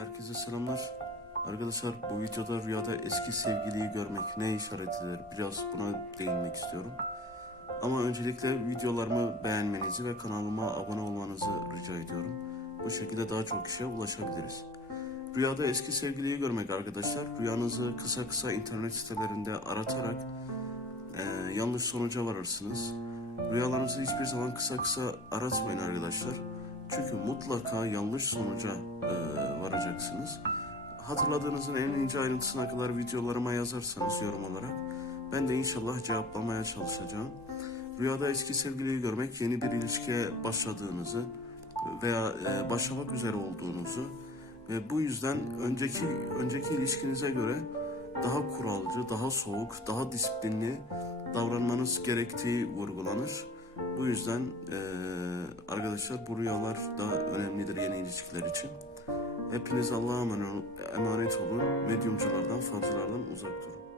Herkese selamlar. Arkadaşlar bu videoda rüyada eski sevgiliyi görmek ne işaret eder? Biraz buna değinmek istiyorum. Ama öncelikle videolarımı beğenmenizi ve kanalıma abone olmanızı rica ediyorum. Bu şekilde daha çok kişiye ulaşabiliriz. Rüyada eski sevgiliyi görmek arkadaşlar. Rüyanızı kısa kısa internet sitelerinde aratarak eee, yanlış sonuca varırsınız. Rüyalarınızı hiçbir zaman kısa kısa aratmayın arkadaşlar. Çünkü mutlaka yanlış sonuca eee, varacaksınız. Hatırladığınızın en ince ayrıntısına kadar videolarıma yazarsanız yorum olarak ben de inşallah cevaplamaya çalışacağım. Rüyada eski sevgiliyi görmek yeni bir ilişkiye başladığınızı veya e, başlamak üzere olduğunuzu ve bu yüzden önceki önceki ilişkinize göre daha kuralcı, daha soğuk, daha disiplinli davranmanız gerektiği vurgulanır. Bu yüzden e, arkadaşlar bu rüyalar da önemlidir yeni ilişkiler için. Hepiniz Allah'a emanet olun. Medyumculardan, falcılardan uzak durun.